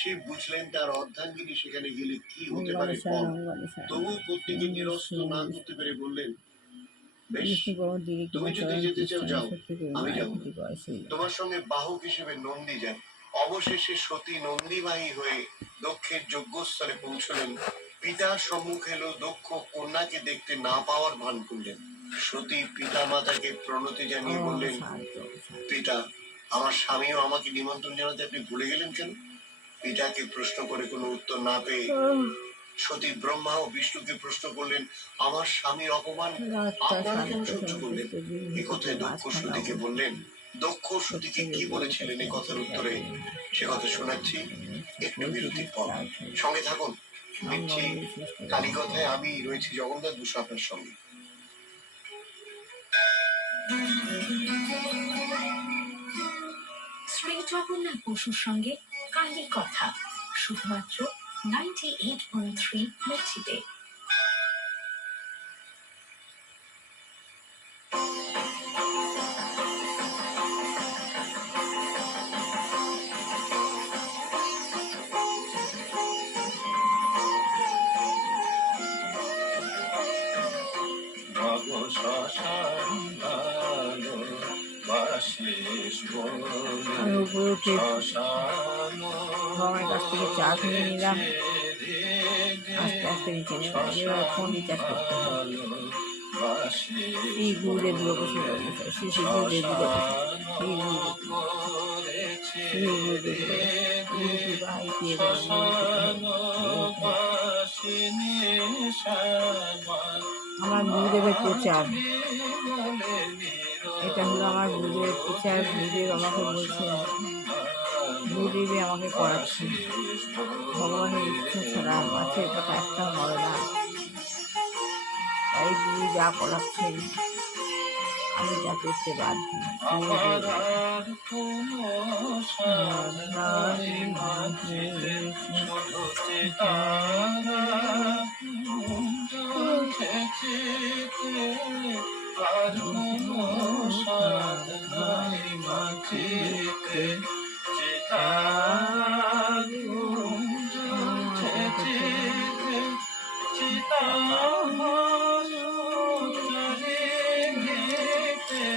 শিব বুঝলেন তার অর্ধাঙ্গিনী সেখানে গেলে কি হতে পারে, তবু পত্নীকে নিরস্ত না করতে পেরে বললেন, বেশ, তুমি যদি যেতে চাও যাও, আমি যাব। তোমার সঙ্গে বাহক হিসেবে নন্দী যান। অবশেষে সতী নন্দীবাহী হয়ে দক্ষের যজ্ঞস্থলে পৌঁছলেন। পিতার সম্মুখে এলো দক্ষ কন্যাকে দেখতে না পাওয়ার ভান করলেন। সতী পিতা মাতাকে প্রণতি জানিয়ে বললেন, পিতা, আমার স্বামীও আমাকে নিমন্ত্রণ জানাতে আপনি ভুলে গেলেন কেন? পিতাকে প্রশ্ন করে কোনো উত্তর না পেয়ে সতী ব্রহ্মা ও বিষ্ণুকে প্রশ্ন করলেন, আমার স্বামীর অপমান আপনারা কেন সহ্য করলেন? এ কথায় দক্ষ সতীকে বললেন। দক্ষ সতীকে কি বলেছিলেন এ কথার উত্তরে, সে কথা শোনাচ্ছি একটু বিরতির পর। সঙ্গে থাকুন, নিচ্ছি কালীকথায় আমি রয়েছি জগন্নাথ বসু আপনার সঙ্গে। শ্রী জগন্নাথ বসুর সঙ্গে কালী কথা, শুধুমাত্র 98.3 মির্চিতে। আমার কাছ থেকে চা কিনে নিলাম, আস্তে আস্তে নিচে নেমে এবার ফোন রিচার্জ করতে হবে। এই গুড়ে দিল বসে শেষে গুড়ে দিল আমার গুরুদেবের প্রচার, এটা হলো আমার গুরুদেবের প্রচার। গুরুদেব আমাকে বলছেন, গুরুদেবী আমাকে করাচ্ছে। ভগবানের ইচ্ছা ছাড়া মাছের কথা একটা মরে না, তাই গুরু যা করাচ্ছেন আমি যা করতে বাধ্য।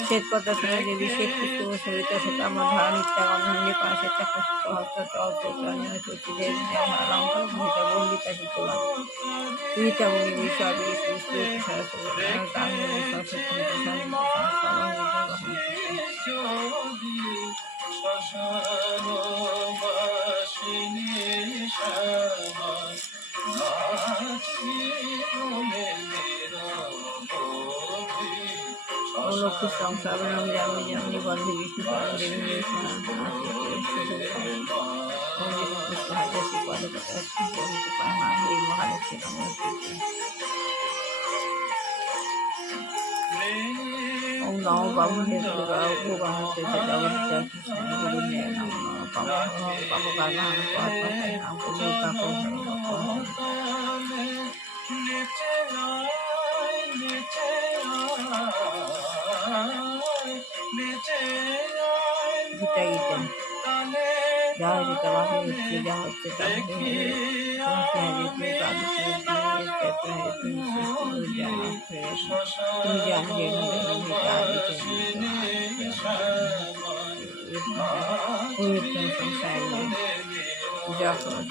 শ্বেত পদ্মা শুনে দেবী শ্বেত পুষ্প সরিত সেটা আমার ধারা নিত্যাগম ভঙ্গে পায় সেটা পুষ্প হস্ত চলচিত্রাঞ্জন চর্চিদের অলঙ্কার ভূমিতা বন্দিতা শিক্ষমান গীতা বলি বিষয় লক্ষ্মী সংসার যেমনি বন্ধে বিষ্ণু পালন দেবী মহালক্ষ্মী ওম নমো বামুনে বামুতে জগৎ কৃষ্ণ গুরু গীতা গীতা যা হচ্ছে তা বাকি হচ্ছে, যা হচ্ছে তা তুমি জানবে সংসার যখন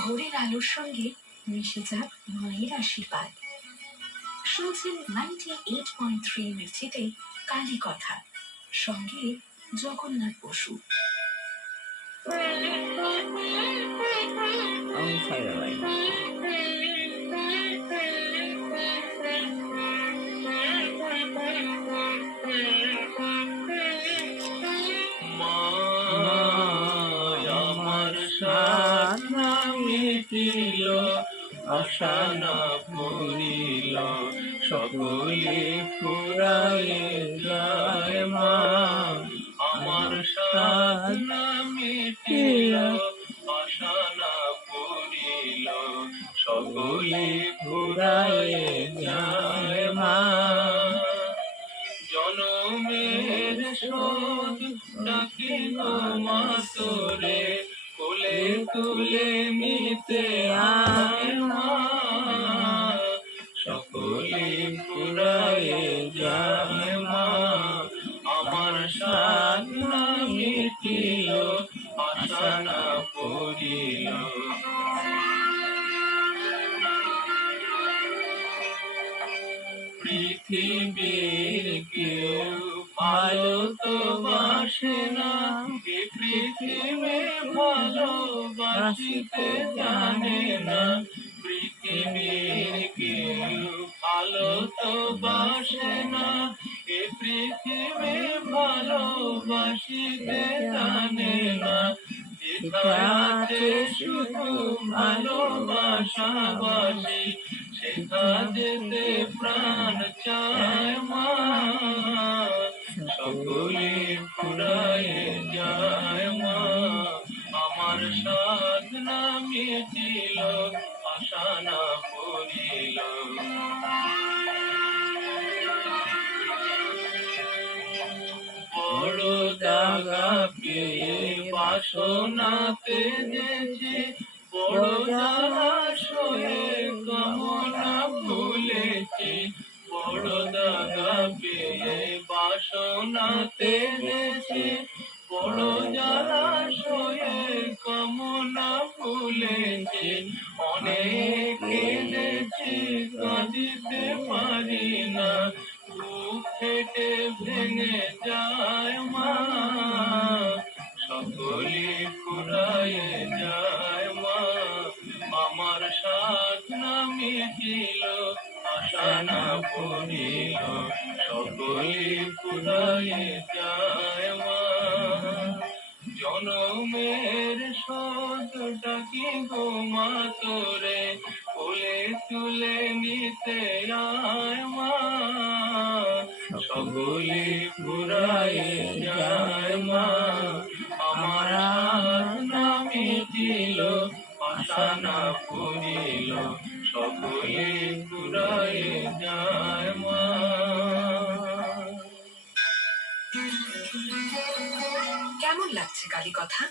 ভোরের আলোর সঙ্গে মিশে যাক মায়ের আশীর্বাদ। শুনছেন 98.3 মির্চিতে কালী কথা, সঙ্গে জগন্নাথ বসু। আশা না পড়িল সকলে ফুরায়ে যায় মা, আমার সাধনা মিটিল আশা না পড়িল সকলে ফুরায়ে যায় মা। জনমের শোধ ডাকি গো মা তোরে, কোলে তুলে নিতে আয় মা। সকলে ফুরায়ে যায় মা, আমার সাধনা মিটিল, আশা না পড়িল। পৃথিবীর কেউ ভালো তো বাসে না, এ পৃথিবী ভালোবাসিতে জানে না। পৃথিবীর কেউ ভালো তো বাসে না, এ পৃথিবী ভালোবাসিতে জানে না। যেথাতে শুধু ভালোবাসাবাসি, সেথা যেতে প্রাণ চায় মা। সকলে ফুরায়ে যায় মা, আমার সাধনা মিটিল, আশা না পড়িল। বড় দাগা পেয়ে বাসনাতে যেছি, বড় জলাশয়ে কামনা ভুলেছি। বড় দাগা পেয়ে বাসনাতে যেছি, বড় জলাশয়ে কামনা ভুলেছি। অনেক কেঁদেছি কাঁদিতে পারি না, বুক ফেটে ভেঙে যায় মা। সকলে ফুরায়ে যায় মা, আমার সাধনা মিটিল, আশা না পড়িল। সকলে ফুরায়ে যায় মা, জনমের শোধ ডাকি গো মা তোরে, কোলে তুলে নিতে আয় মা। সকলে ফুরায়ে যায় মা, আমার সাধনা মিটিল, আশা না পড়িল। সকলে ফুরায়ে যায় মা। কেমন লাগছে কালী কথা?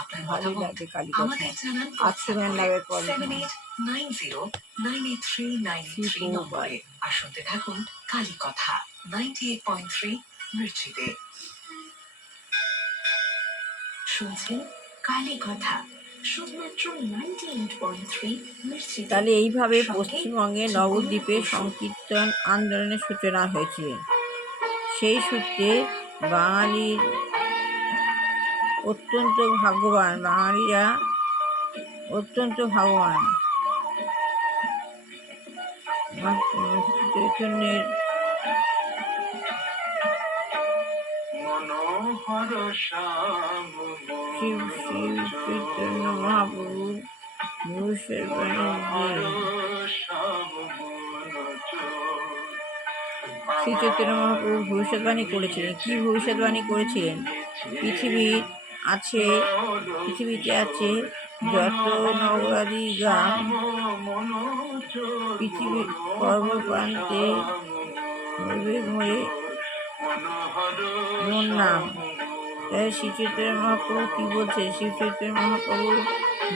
আপনার ভালোই মতামত লাগে কালী কথা। আমাদের জানান আশ্রমের নামের পরে 7890983983 নম্বরে। আর শুনতে থাকুন কালী কথা 98.3 মির্চিতে। শুনছেন কালী কথা শুধুমাত্র 98.3 মির্চিতে। তাহলে এইভাবে পশ্চিমবঙ্গে নবদ্বীপে সংকীর্তন আন্দোলনের সূচনা হয়েছে। সেই সূত্রে বাঙালির অত্যন্ত ভাগ্যবান, বাঙালিরা অত্যন্ত ভাগ্যবান। চৈতন্যের মনোহর শ্যাম শিব শিব চৈতন্য মহাপ্রভু ভবিষ্যৎ শ্রী চৈতন্য মহাপ্রভু ভবিষ্যৎবাণী করেছিলেন। কি ভবিষ্যৎবাণী করেছিলেন? পৃথিবীতে আছে যত নগরাদি গ্রাম, পৃথিবীর সর্বপ্রান্তে মোরে মোর নাম। তাই শ্রী চৈতন্য মহাপ্রভু কি বলছেন? শ্রী চৈতন্য মহাপ্রভু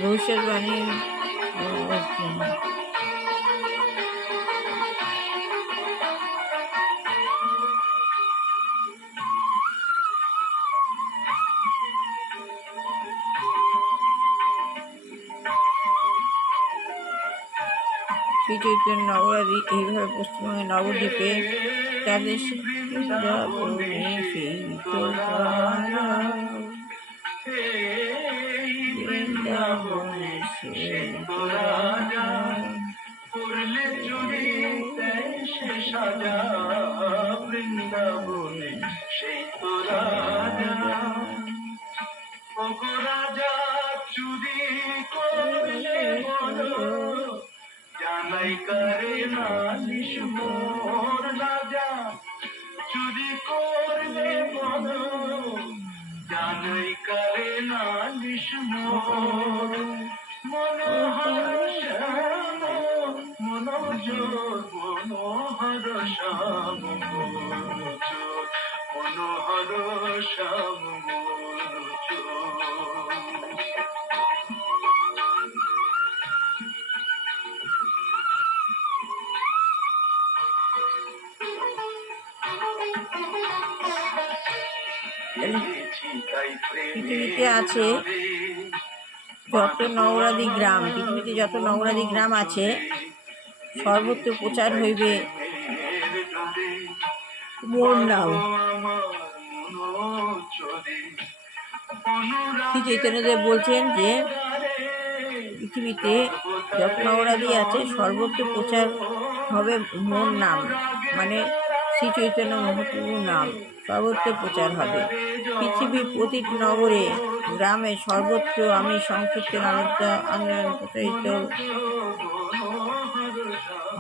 ভবিষ্যৎবাণী বলছেন। শ্রী চৈতন্য নগরাদি এইভাবে পশ্চিমবঙ্গের নবদ্বীপে তাদের বৃন্দাবনে সেই তো বৃন্দাবনে সেই তো রাজা, করলে চুরি সে সাজা, বৃন্দাবনে সেই তো রাজা। ওগো রাজা চুরি করলে বলো, জানাই করে নালিশ মোর রাজা। চুরি করলে বলো, জানাই করে নালিশ মোর। মনোহর শ্যাম মনোহর শ্যাম গোচর, মনোহর শ্যাম গোচর। পৃথিবীতে আছে যত নগরাদি গ্রাম, পৃথিবীতে যত নগরাদি গ্রাম আছে সর্বত্র প্রচার হইবে মোর নাম। শ্রী চৈতন্যদেব বলছেন যে পৃথিবীতে যত নগরাদি আছে সর্বত্র প্রচার হবে মোর নাম, মানে শ্রী চৈতন্য মহাপ্রভুর নাম সর্বত্র প্রচার হবে। পৃথিবীর প্রতিটি নগরে গ্রামে সর্বত্র আমি সংকীর্তন আন্দোলন প্রচারিত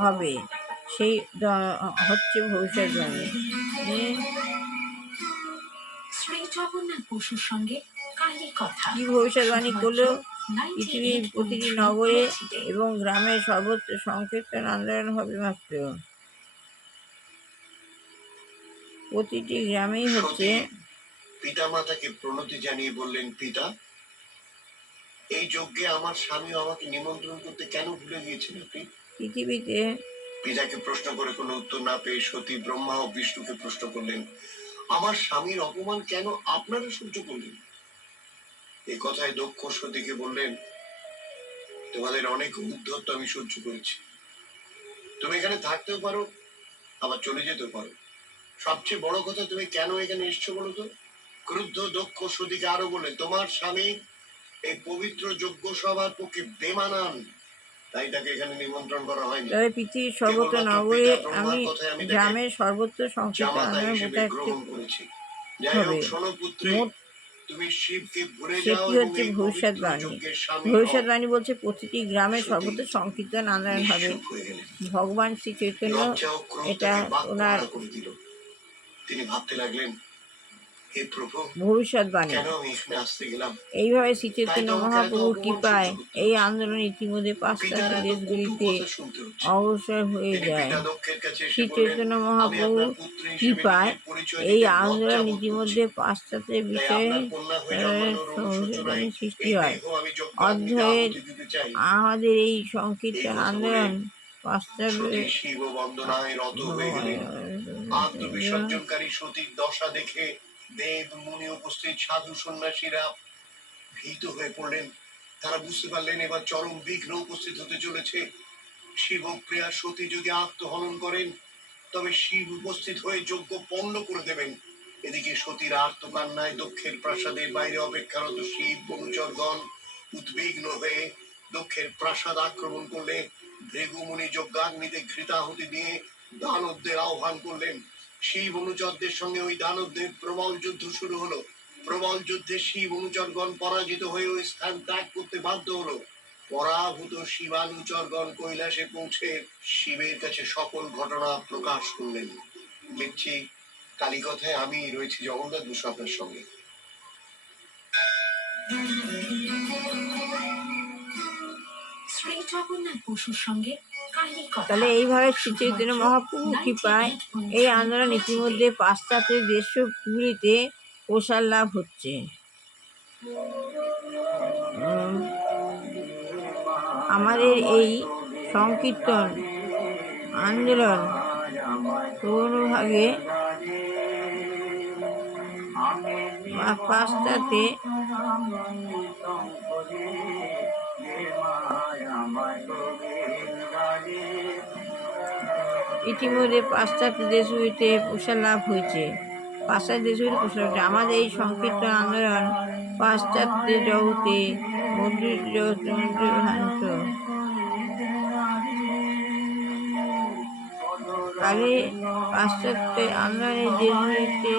হবে। সেই হচ্ছে ভবিষ্যৎবাণী। শ্রী জগন্নাথ বসুর সঙ্গে কালী কথা। কি ভবিষ্যৎবাণী করলো? পৃথিবীর প্রতিটি নগরে এবং গ্রামে সর্বত্র সংকীর্তন আন্দোলন হবে মাত্র। প্রতিটি গ্রামেই হচ্ছে। পিতা মাতাকে প্রণতি জানিয়ে বললেন, পিতা, এই যজ্ঞে আমার স্বামী আমাকে নিমন্ত্রণ করতে কেন ভুলে গিয়েছেন আপনি? পৃথিবীতে পিতাকে প্রশ্ন করে কোনো উত্তর না পেয়ে সতী ব্রহ্মা ও বিষ্ণুকে প্রশ্ন করলেন, আমার স্বামীর অপমান কেন আপনারা সহ্য করলেন? এই কথায় দক্ষ সতীকে বললেন, তোমাদের অনেক উদ্ধত্ত আমি সহ্য করেছি। তুমি এখানে থাকতেও পারো, আবার চলে যেতেও পারো। সবচেয়ে বড় কথা, তুমি কেন এখানে এসছো বলো তো? ক্রুদ্ধ দক্ষ সতীকে আরো বলে, তোমার স্বামী এই পবিত্র যজ্ঞ সভার পক্ষে বেমানান, তাই তাকে এখানে নিমন্ত্রণ করা হয়নি। তবে পৃথিবীর সর্বত্র নগরে আমি গ্রামের সর্বত্র সংকীর্তন আন্দোলন করেছি। যাই হোক, শোনো পুত্রী, তুমি শিবকে ভুলে যাও। সেটি হচ্ছে ভবিষ্যৎবাণী। ভবিষ্যৎবাণী বলছে প্রতিটি গ্রামে সর্বত্র সংকীর্তন আন্দোলন হবে। ভগবান শ্রী চৈতন্য এটা ওনার তিনি ভাবতে লাগলেন, হে প্রভু, ভবিষ্যৎবাণী। কেন আমি এখানে আসতে গেলাম? এইভাবে শ্রী চৈতন্য মহাপ্রভুর কৃপায় এই আন্দোলন ইতিমধ্যে পাশ্চাত্য দেশগুলিতে অগ্রসর হয়ে যায়। শ্রী চৈতন্য মহাপ্রভুর কৃপায় এই আন্দোলন ইতিমধ্যে পাশ্চাত্য বিষয়ে সৃষ্টি হয়। অধ্যায়ের আমাদের এই সংকীর্তন আন্দোলন পাশ্চাত্য শিব বন্দনায় রত হয়ে গেলেন। আত্মবিসর্জনকারী সতীর দশা দেখে দেব মুনি উপস্থিত সাধু সন্ন্যাসীরা ভীত হয়ে পড়লেন। তারা বুঝতে পারলেন এবার চরম বিঘ্ন উপস্থিত হতে চলেছে। শিবপ্রিয়া সতী যদি আত্মহনন করেন তবে শিব উপস্থিত হয়ে যজ্ঞ পণ্ড করে দেবেন। এদিকে সতীর আর্তকান্নায় দক্ষের প্রাসাদের বাইরে অপেক্ষারত শিব অনুচরগণ উদ্বিগ্ন হয়ে দক্ষের প্রাসাদ আক্রমণ করলে ভৃগুমুনি যজ্ঞাগ্নিতে ঘৃতাহুতি দিয়ে দানবদের আহ্বান করলেন। শিব অনুচরদের সঙ্গে ওই দানবদের প্রবল যুদ্ধ শুরু হলো। প্রবল যুদ্ধে শিব অনুচরগণ পরাজিত হয়ে ওই স্থান ত্যাগ করতে বাধ্য হলো। পরাভূত শিবানুচরগণ কৈলাসে পৌঁছে শিবের কাছে সকল ঘটনা প্রকাশ করলেন। লিখছি কালীকথায় আমি রয়েছি জগন্নাথ বসু আপনার সঙ্গে। শ্রী জগন্নাথ বসুর সঙ্গে কালী কথা। তাহলে এইভাবে শ্রী চৈতন্য মহাপ্রভুর কৃপায় এই আন্দোলন ইতিমধ্যে পাশ্চাত্য দেশগুলিতে প্রসার লাভ হচ্ছে। আমাদের এই সংকীর্তন আন্দোলন কোনোভাবে পাশ্চাত্যে ইতিমধ্যে পাশ্চাত্য দেশগুলিতে প্রসার লাভ হয়েছে। পাশ্চাত্য দেশগুলিতে প্রসার হচ্ছে। আমাদের এই সংকীর্তন আন্দোলন পাশ্চাত্য জগতে মন্দির ভ্রান্ত। কালে পাশ্চাত্য আন্দোলনের দেশগুলিতে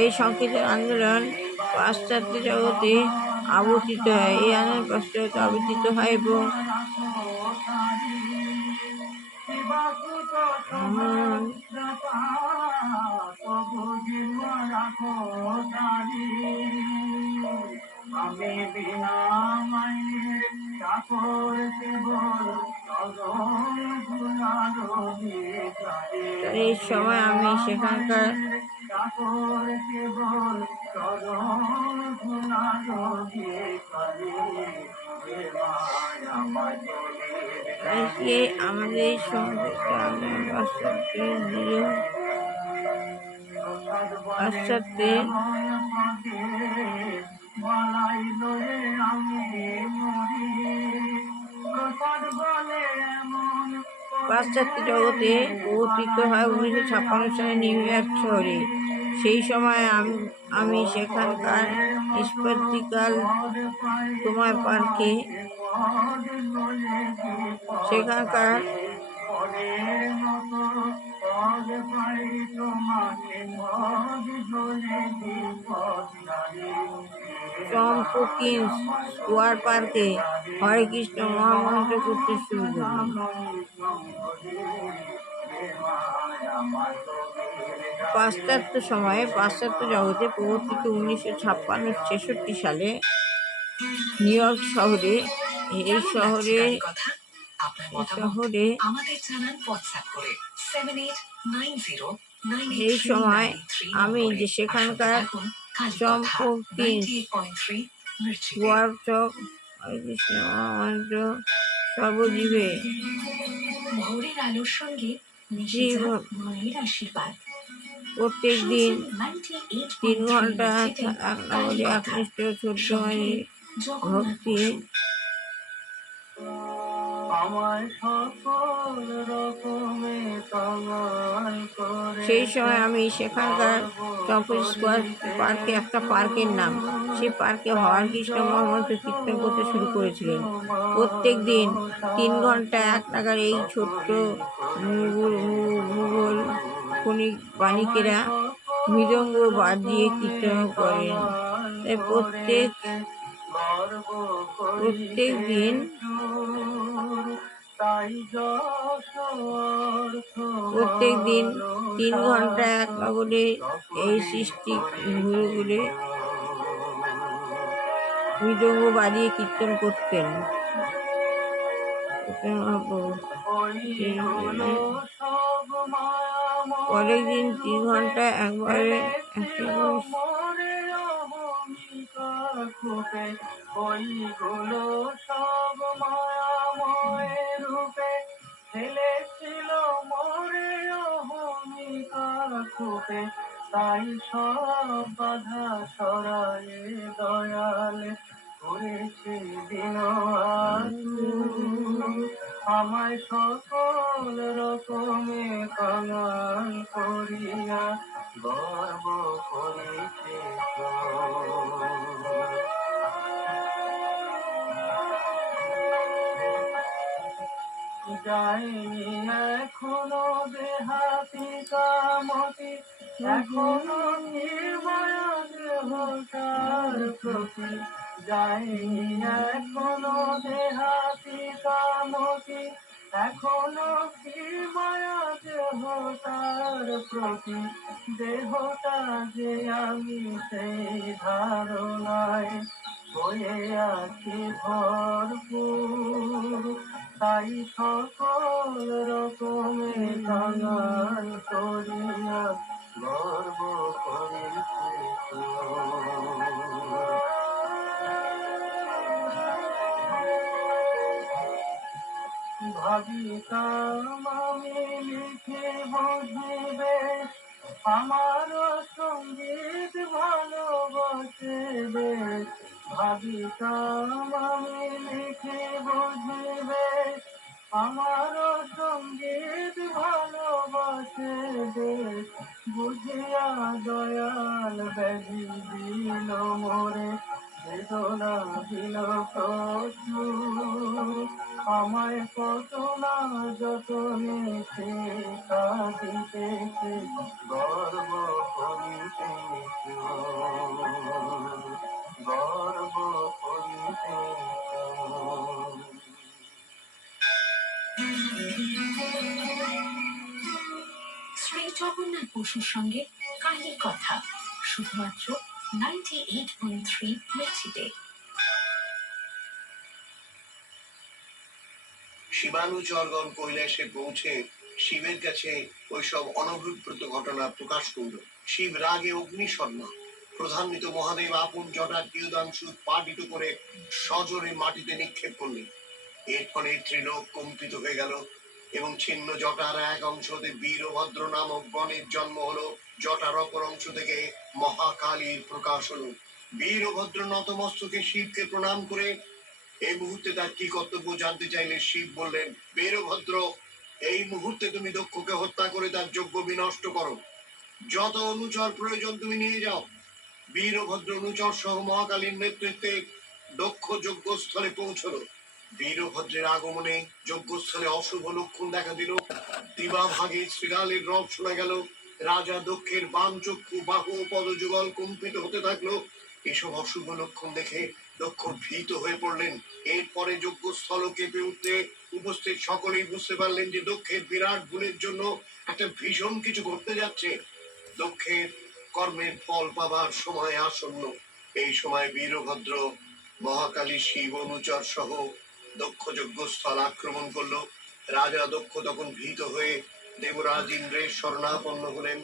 এই সংকেতের আন্দোলন পাশ্চাত্য জগতে আবর্তিত হয়। এই আন্দোলন পাশ্চাত্য আবর্তিত হয় এবং এই সময় আমি সেখানকার আমাদের এই সমাজটা পাশ্চাত্যে পাশ্চাত্য জগতে প্রবর্তিত হয় 1956 সালে নিউ ইয়র্ক শহরে। সেই সময় আমি সেখানকার স্পেকট্রিক্যাল তোমার পার্কে সেখানকার টম্পকিন্স স্কোয়ার পার্কে হরে কৃষ্ণ মহামন্ত্র করতে শুরু করি। পাশ্চাত্য সময়ে পাশ্চাত্য জগতে প্রবর্তিত 1956-66 সালে নিউ ইয়র্ক শহরে এই শহরে এই সময় আমি যে সেখানকার টম্পকিন্স স্কোয়ার চক হরে কৃষ্ণ মহামন্ত্র সর্বজীবে ভোরের আলোর সঙ্গে মায়ের আশীর্বাদ প্রত্যেক দিন 3 ঘন্টা একনিষ্ঠ ছোট্ট মায়ের ভক্তি সেই সময় আমি সেখানকার টম্পকিন্স স্কোয়ার পার্কে একটা পার্কের নাম সেই পার্কে হরে কৃষ্ণ মহামন্ত্র কীর্তন করতে শুরু করেছিলেন। প্রত্যেক দিন 3 ঘন্টা এক নাগাড় এই ছোট্ট মুঘল ক্ষণিক বাণিকেরা মৃদঙ্গ বাজিয়ে কীর্তন করেন। প্রত্যেক দিন 3 ঘন্টা এক নগরে এই সৃষ্টি ঘুরে ঘুরে মৃদঙ্গ বাজিয়ে কীর্তন করতেন। পরের দিন 3 ঘন্টা একবারে তাই সব বাধা সরায়ে দয়াল করেছে দিন আমায় সকল রকমে কাঙাল করিয়া গর্ব করেছে যায়নি এখনো দেহাতি কামতি এখনো নির্মায়া দেহতার প্রতি যায়নি এখনো দেহাতি কামতি এখনো নির্মায়া দেহতার প্রতি দেহটা যে আমি সেই ধারণায় হয়ে আছি ভরপুর তাই সকল রকমে কাঙাল করিয়া গর্ব করেছি ভাবিতাম আমি লিখে বুঝিবে আমার সঙ্গীত ভালোবাসে বেশ ভাবিতাম আমি লিখে বুঝিবে আমার সঙ্গীত ভালোবাসে বেশ বুঝিয়া দয়াল ব্যাধি দিল মোরে বেদনা দিল প্রচুর আমায় কত না যতনে সে কাঁদিতেছে, গর্ব করিতেছে, গর্ব করিতেছে। শ্রী জগন্নাথ বসুর সঙ্গে কালী কথা, শুধুমাত্র 98.3 মির্চিতে। শিবানুচরগণ কৈলাসে পৌঁছে শিবের কাছে ওইসব অনভিপ্রেত ঘটনা প্রকাশ করল। শিব রাগে অগ্নিশর্মা। প্রধান্বিত মহাদেব আপন জটার কিয়দাংশু পাটিত করে সজোরে মাটিতে নিক্ষেপ করলেন। এর ফলে ত্রিলোক কম্পিত হয়ে গেল এবং ছিন্ন জটার এক অংশতে বীরভদ্র নামক গণের জন্ম হলো। জটার অপর অংশ থেকে মহাকালীর প্রকাশ হলো। বীরভদ্র নতমস্তকে শিবকে প্রণাম করে এই মুহূর্তে তার কি কর্তব্য জানতে চাইলে শিব বললেন, বীরভদ্র, এই মুহূর্তে তুমি দক্ষকে হত্যা করে তার যজ্ঞ বিনষ্ট করো। যত অনুচর প্রয়োজন তুমি নিয়ে যাও। বীরভদ্র অনুচর সহ মহাকালীর নেতৃত্বে দক্ষ যজ্ঞস্থলে পৌঁছলো। বীরভদ্রের আগমনে যজ্ঞস্থলে অশুভ লক্ষণ দেখা দিল। দিবাভাগে শৃগালের রব শোনা গেল। রাজা দক্ষের বাম চক্ষু, বাহু ও পদযুগল কম্পিত হতে থাকলো। এসব অশুভ লক্ষণ দেখে দক্ষ ভীত হয়ে পড়লেন। এরপরে যজ্ঞস্থল কেঁপে উঠতে উপস্থিত সকলেই বুঝতে পারলেন যে দক্ষের বিরাট ভুলের জন্য একটা ভীষণ কিছু ঘটতে যাচ্ছে। দক্ষের কর্মের ফল পাবার সময় আসন্ন। এই সময় বীরভদ্র মহাকালী শিব অনুচর সহ দক্ষ যজ্ঞস্থল আক্রমণ করলো। রাজা দক্ষ তখন ভীত হয়ে দেবরাজ ইন্দ্রের শরণাপন্ন হলেন।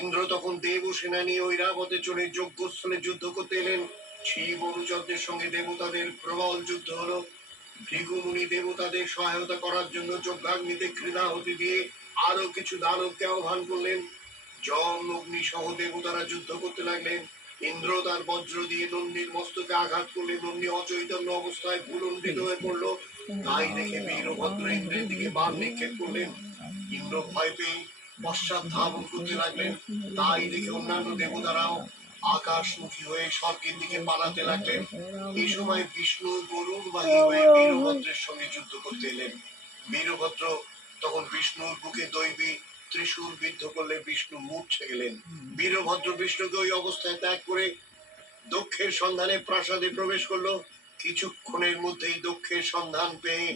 ইন্দ্র তখন দেব সেনা নিয়ে ঐরাবতে চড়ে যজ্ঞস্থলে যুদ্ধ করতে এলেন। শিব অনুচরদের সঙ্গে দেবতাদের প্রবল যুদ্ধ হলো। ভৃগুমুনি দেবতাদের সহায়তা করার জন্য যজ্ঞাগ্নিতে ঘৃণাহুতি দিয়ে আরো কিছু দানবকে আহ্বান করলেন। যম অগ্নি সহ দেবতারা যুদ্ধ করতে লাগলেন। ইন্দ্র তার বজ্র দিয়ে নন্দীর মস্তকে আঘাত করলে নন্দী অচৈতন্য অবস্থায় ভুলুণ্ঠিত হয়ে পড়ল। তাই দেখে বীরভদ্র ইন্দ্রের দিকে বাণ নিক্ষেপ করলেন। ইন্দ্র ভয় পেয়ে পশ্চাৎ ধাবন করতে লাগলেন। তাই দেখে অন্যান্য দেবতারাও আকাশমুখী হয়ে স্বর্গের দিকে পালাতে লাগলেন। এই সময় বিষ্ণু গরুর বাহী হয়ে বীরভদ্রের সঙ্গে যুদ্ধ করতে এলেন। বীরভদ্র তখন বিষ্ণুর বুকে দৈবী ত্রিশূল বিদ্ধ করলে বিষ্ণু মূর্ছে গেলেন। বীরভদ্র বিষ্ণুকে ওই অবস্থায় ত্যাগ করে দক্ষের সন্ধানে প্রাসাদে প্রবেশ করলো। কিছুক্ষণের মধ্যেই দক্ষের সন্ধান পেয়ে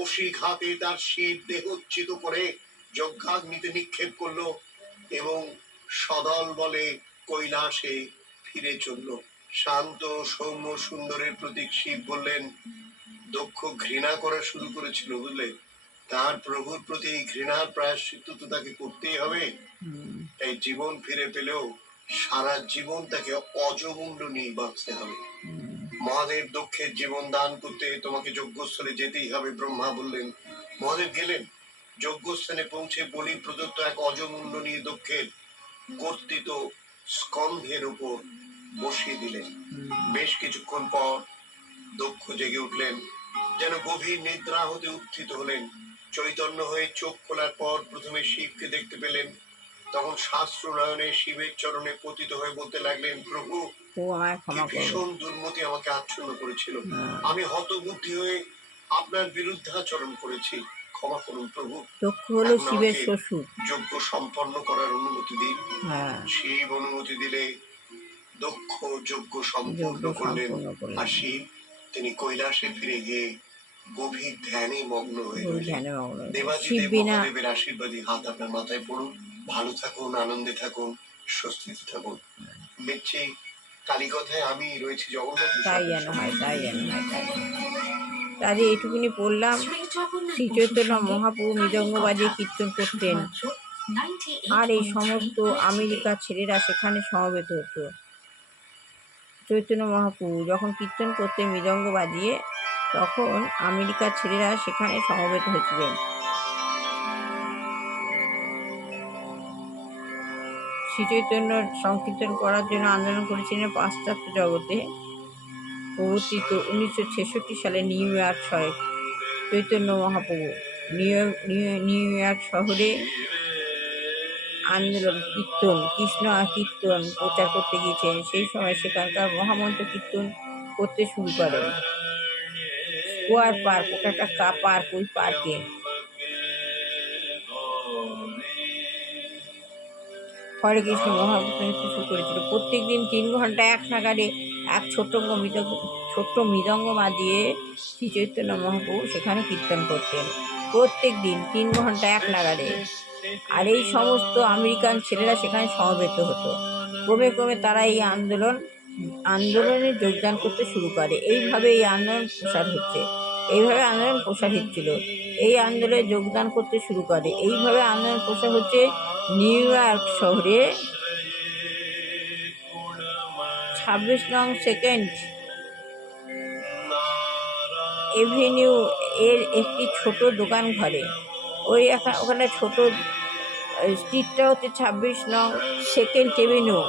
অসিক হাতে তার শীত দেহচ্যুত করে যজ্ঞাগ্নিতে নিক্ষেপ করলো এবং সদল বলে কৈলাসে ফিরে চলল। শান্ত সৌম্য সুন্দরের প্রতীক শিব বললেন, দক্ষ ঘৃণা করা শুরু করেছিল, বুঝলে? তার প্রভুর প্রতি ঘৃণার প্রায়শ্চিত্ত তো তাকে করতেই হবে। তাই জীবন ফিরে পেলেও সারা জীবন তাকে অজমূল্য নিয়ে বাঁচতে হবে। মহাদেব দক্ষের জীবন দান করতে তোমাকে যজ্ঞস্থলে যেতেই হবে, ব্রহ্মা বললেন। মহাদেব গেলেন। যজ্ঞস্থানে পৌঁছে বলি প্রদত্ত এক অজমূল্য নিয়ে দক্ষের কর্তৃত স্কন্ধের উপর বসিয়ে দিলেন। বেশ কিছুক্ষণ পর দক্ষ জেগে উঠলেন, যেন গভীর নিদ্রা হতে উত্থিত হলেন। চৈতন্য হয়ে চোখ খোলার পর প্রথমে শিবকে দেখতে পেলেন। তখন শাস্ত্র নয়নে শিবের চরণে পতিত হয়ে বলতে লাগলেন, প্রভু, কি ভীষণ দুর্মতি আমাকে আচ্ছন্ন করেছিল। আমি হতবুদ্ধি হয়ে আপনার বিরুদ্ধাচরণ করেছি, ক্ষমা করুন প্রভু। দক্ষ হলো শিবের শ্বশুর। যজ্ঞ সম্পন্ন করার অনুমতি দিন। শিব অনুমতি দিলে দক্ষ যজ্ঞ সম্পূর্ণ করলেন। আর শিব তিনি কৈলাসে ফিরে গিয়ে গভীর ধ্যানে মগ্ন হয়ে রইলেন। দেবাদিদেবের আশীর্বাদী হাত আপনার মাথায় পড়ুন। ভালো থাকুন, আনন্দে থাকুন, স্বস্তিতে থাকুন। দেখছি কালী কথায় আমি রয়েছি জগন্নাথ। তাই যেন হয়, তাই যেন হয়, তাই তাহলে এইটুকুনি পড়লাম। শ্রী চৈতন্য মহাপ্রভু মৃদঙ্গ বাজিয়ে কীর্তন করতেন, আর এই সমস্ত আমেরিকার ছেলেরা সেখানে সমবেত হতো। চৈতন্য মহাপ্রভু যখন কীর্তন করতেন মৃদঙ্গ বাজিয়ে, তখন আমেরিকার ছেলেরা সেখানে সমবেত হয়েছিলেন। শ্রীচৈতন্য সংকীর্তন করার জন্য আন্দোলন করেছিলেন পাশ্চাত্য জগতে। প্রবর্তিত 1966 সালে নিউ ইয়র্ক শহরে চৈতন্য মহাপ্রভু নিউ ইয়র্ক শহরে আন্দোলন কীর্তন কৃষ্ণ কীর্তন প্রচার করতে গিয়েছেন। সেই সময় সেখানকার মহামন্ত্র কীর্তন করতে শুরু করেন। কুয়ার পার্ক, ওটা একটা পার্ক, ওই পার্কে হরে কৃষ্ণ মহাপুরুষ নৃত্য শুরু করেছিল। প্রত্যেক দিন 3 ঘন্টা এক নাগাড়ে এক ছোট্ট মৃদঙ্গ বাজিয়ে শ্রী চৈতন্য মহাপ্রভু সেখানে কীর্তন করতেন। প্রত্যেক দিন 3 ঘন্টা এক নাগাড়ে। আর এই সমস্ত আমেরিকান ছেলেরা সেখানে সমবেত হতো। ক্রমে ক্রমে তারা এই আন্দোলনে যোগদান করতে শুরু করে। এইভাবে এই আন্দোলন প্রসার হচ্ছিল। এই আন্দোলনে যোগদান করতে শুরু করে। এইভাবে আন্দোলন প্রসার হচ্ছে। নিউ ইয়র্ক শহরে 26 নং সেকেন্ড এভিনিউ এর একটি ছোট দোকান ঘরে, ওখানে ছোট স্ট্রিটটা হচ্ছে 26 নং সেকেন্ড এভিনিউ,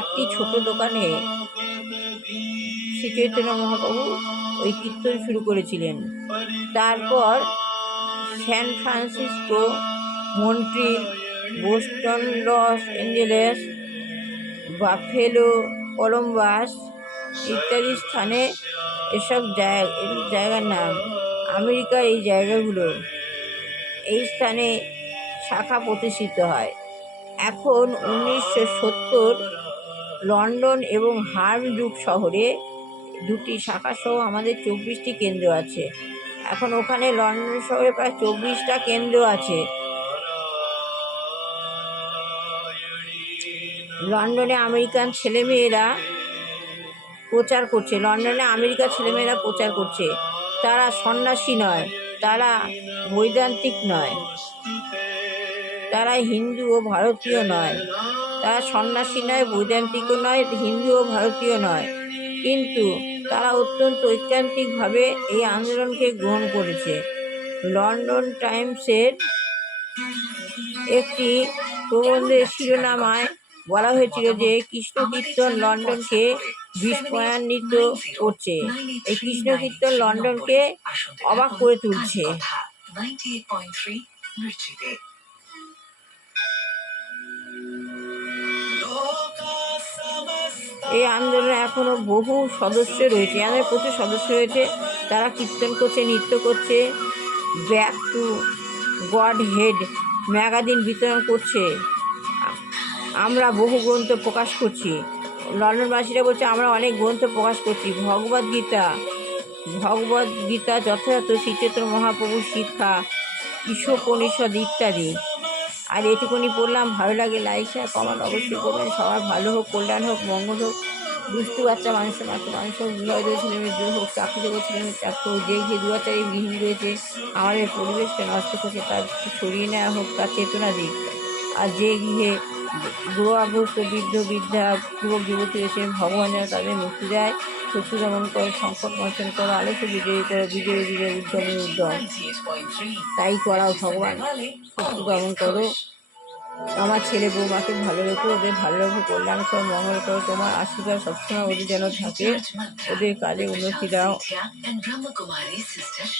একটি ছোট দোকানে শ্রী চৈতন্য মহাপ্রভু ওই কীর্তন শুরু করেছিলেন। তারপর San Francisco, Montreal, Boston, Los Angeles, buffalo, Columbus ইত্যাদি স্থানে এসব জায়গার নাম। আমেরিকার এই জায়গাগুলো এই স্থানে শাখা প্রতিষ্ঠিত হয়। এখন 1970 লন্ডন এবং হার্মজুক শহরে 2টি শাখা সহ আমাদের 24টি কেন্দ্র আছে। এখন ওখানে লন্ডন শহরে প্রায় 24টা কেন্দ্র আছে। লন্ডনে আমেরিকার ছেলেমেয়েরা প্রচার করছে। তারা সন্ন্যাসী নয়, তারা বৈদান্তিক নয়, তারা হিন্দু ও ভারতীয় নয়, তারা সন্ন্যাসী নয়, বৈদান্তিকও নয়, হিন্দু ও ভারতীয় নয়, কিন্তু তারা অত্যন্ত ঐকান্তিকভাবে এই আন্দোলনকে গ্রহণ করেছে। লন্ডন টাইমসের একটি প্রবন্ধের শিরোনামায় বলা হয়েছিল যে কৃষ্ণ কীর্তন লন্ডনকে বিস্ময়ান্বিত করছে। এই কৃষ্ণ কীর্তন লন্ডনকে অবাক করে তুলছে। এই আন্দোলনে এখনো বহু সদস্য রয়েছে, আমাদের প্রচুর সদস্য রয়েছে। তারা কীর্তন করছে, নৃত্য করছে, back to god head magazine বিতরণ করছে। আমরা বহু গ্রন্থ প্রকাশ করছি। লন্ডনবাসীরা বলছে আমরা অনেক গ্রন্থ প্রকাশ করছি। ভগবদ গীতা যথাযথ শ্রী চৈতন্য মহাপ্রভুর শিক্ষা, ঈশোপনিষদ ইত্যাদি। আর এটুকুনি পড়লাম, ভালো লাগে লাইক শেয়ার কমেন্ট অবশ্যই করবেন। সবার ভালো হোক, কল্যাণ হোক, মঙ্গল হোক। দুষ্টু বাচ্চা মানুষের মানুষ হোক, বিবাহিত ছেলেমেয়ে হোক, চাকরিযোগ্য ছেলেমেয়ে চাকরি হোক, যে দু বাচ্চার এই গৃহিণী রয়েছে আমাদের পরিবেশকে নষ্ট করছে, তার সরিয়ে নেওয়া হোক, তার চেতনা দিক। আর যে গৃহে গ্রহগ্রস্ত বৃদ্ধ বৃদ্ধা যুবক যুবতী রয়েছে, ভগবান যেন তাদের মুক্তি দেয়। শত্রু দমন করো, সংকট মোচন করো, আলোকে বিজয়ী করো, বিজয়ী উদ্যম। তাই করাও ভগবান, শত্রু দমন করো। আমার ছেলে বৌমাকে ভালো রেখো, ওদের ভালো রেখো, কল্যাণ করো, মঙ্গল করো। তোমার আশীর্বাদ সবসময় ওদের যেন থাকে, ওদের কাজে উন্নতি দাও।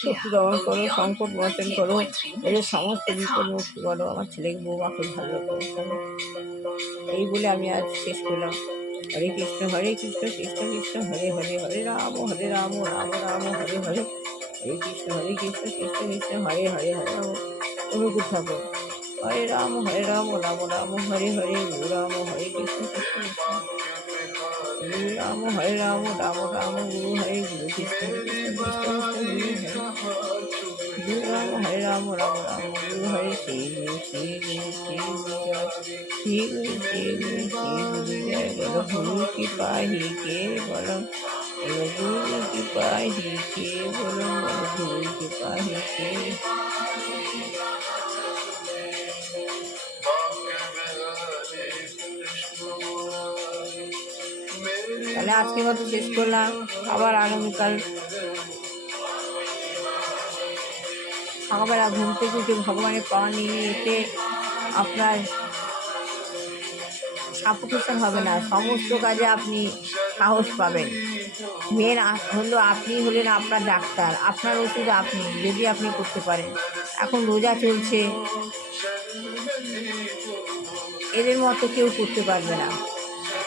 শত্রু দমন করো, সংকট মোচন করো, ওদের সমস্ত বিপদ মুক্তি করো। আমার ছেলেকে বৌমাকে ভালো রেখো। এই বলে আমি আজ শেষ করলাম। হরে কৃষ্ণ কৃষ্ণ কৃষ্ণ হরে হরে, হরে রাম রাম রাম হরে হরে, হরে কৃষ্ণ কৃষ্ণ কৃষ্ণ হরে হরে, হরে রাম। অনুকূল থাকো। হরে রাম রাম রাম হরে হরে, গুরু রাম হরে কৃষ্ণ কৃষ্ণ কৃষ্ণ, গুরু রাম হরে রাম রাম গুরু হরে, গুরু কৃষ্ণ কৃষ্ণ কৃষ্ণ গুরু রাম হরে রাম রাম গুরু হরে, শ্রী গুরু শ্রী গুরু শ্রী গুরু জয়, শ্রী গুরু শ্রী গুরু শ্রী গুরু জয়। বলো গুরু কি পাহি কে বলো, বলো গুরু কি পাহি কে বলো, বলো গুরু কি পাহি কে। তাহলে আজকের মতো শেষ করলাম। আবার আগামীকাল সকালবেলা ঘুম থেকে উঠে ভগবানের পাওয়া নিয়ে এতে আপনার সাফোকেশন হবে না, সমস্ত কাজে আপনি সাহস পাবেন। মেন হলো আপনি হলেন আপনার ডাক্তার, আপনার ওষুধ আপনি, যদি আপনি করতে পারেন। এখন রোজা চলছে, এদের মতো কেউ করতে পারবে না।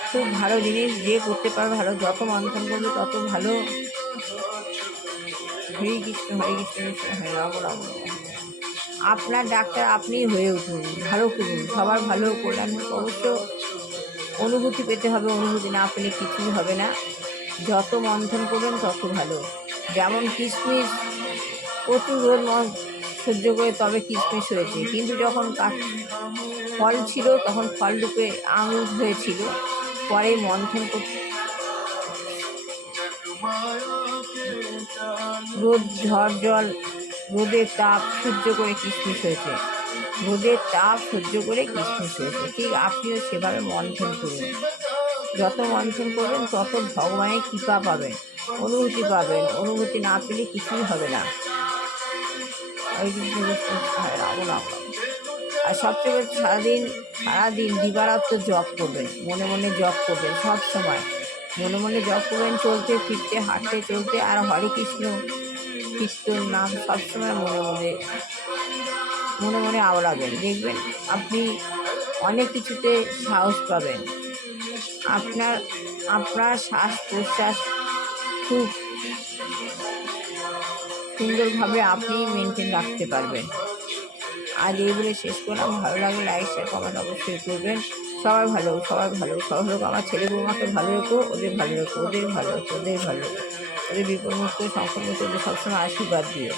খুব ভালো জিনিস, যে করতে পারবে ভালো, যত মন্থন করবে তত ভালো। হরে কৃষ্ণ কৃষ্ণ হরে রাম রাম রাম হরে হরে। আপনার ডাক্তার আপনিই হয়ে উঠুন, ভালো করুন, সবার ভালো কল্যাণ অবশ্য অনুভূতি পেতে হবে, অনুভূতি না পেলে কিছুই হবে না। যত মন্থন করবেন তত ভালো। যেমন কিশমিশ প্রচুর রোদ সহ্য করে তবে কিশমিশ হয়েছে, কিন্তু যখন ফল ছিল তখন ফল রূপে আঙুর হয়েছিল, পরে মন্থন করতে রোদ ঝড় জল রোদের তাপ সহ্য করে কিশমিশ হয়েছে, রোদের তাপ সহ্য করে কিশমিশ হয়েছে। ঠিক আপনিও সেভাবে মন্থন করুন, যত মন্থন করবেন তত ভগবানের কৃপা পাবেন, অনুভূতি পাবেন। অনুভূতি না পেলে কিছুই হবে না। হরে কৃষ্ণ কৃষ্ণ কৃষ্ণ হরে রাম রাম রাম। আর সবচেয়ে সারাদিন দিবারাত্র জপ করবেন, মনে মনে জপ করবেন, সব সময় মনে মনে জপ করবেন, চলতে ফিরতে হাঁটতে চলতে। আর হরে কৃষ্ণ কীর্তন নাম সবসময় মনে মনে আওড়াবেন। দেখবেন আপনি অনেক কিছুতে সাহস পাবেন। আপনার শ্বাস প্রশ্বাস খুব সুন্দরভাবে আপনি মেনটেন রাখতে পারবেন। আজ এই বলে শেষ করলাম। ভালো লাগলে লাইক শেয়ার কমেন্ট অবশ্যই করবেন। সবাই ভালো হোক। আমার ছেলে বৌমাকে ভালো রেখো, ওদের ভালো রেখো, ওদের বিপদমুক্ত সংকটমুক্ত ওদের সবসময় আশীর্বাদ দিও।